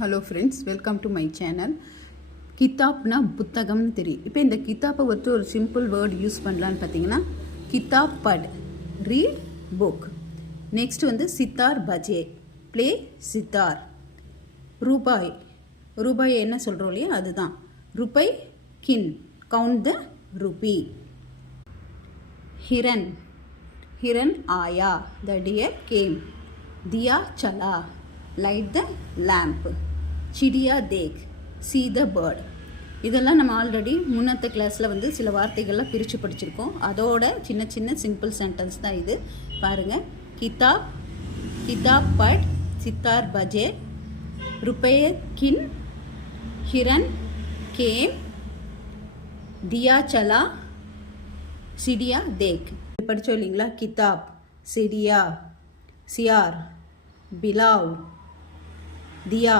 Hello friends, welcome to my channel. கிதாப்னா புத்தகம்னு தெரியும். இப்போ இந்த கிதாப்பை வச்சு ஒரு சிம்பிள் வேர்டு யூஸ் பண்ணலான்னு பார்த்தீங்கன்னா, கிதாப் பட், ரீட் புக். நெக்ஸ்ட் வந்து சித்தார் பஜே, ப்ளே சித்தார். ரூபாய், ரூபாய் என்ன சொல்கிறோம் இல்லையா, அதுதான் ரூபாய் கின், கவுண்ட் த ரூபி. ஹிரன், ஹிரன் ஆயா, த டியர் கேம். தியா சலா, light the lamp. சிடியா தேக், see the bird. இதெல்லாம் நம்ம ஆல்ரெடி முன்னத்த கிளாஸில் வந்து சில வார்த்தைகள்லாம் பிரித்து படிச்சிருக்கோம். அதோட சின்ன சின்ன சிம்பிள் சென்டென்ஸ் தான் இது. பாருங்கள், கிதாப், கிதாப் பட், சித்தார் பஜே, ருபயே கின், ஹிரன் கேம், தியா சலா, சிடியா தேக். படித்தோம் இல்லைங்களா? கிதாப், சிடியா, சியார், பிலாவ், दिया,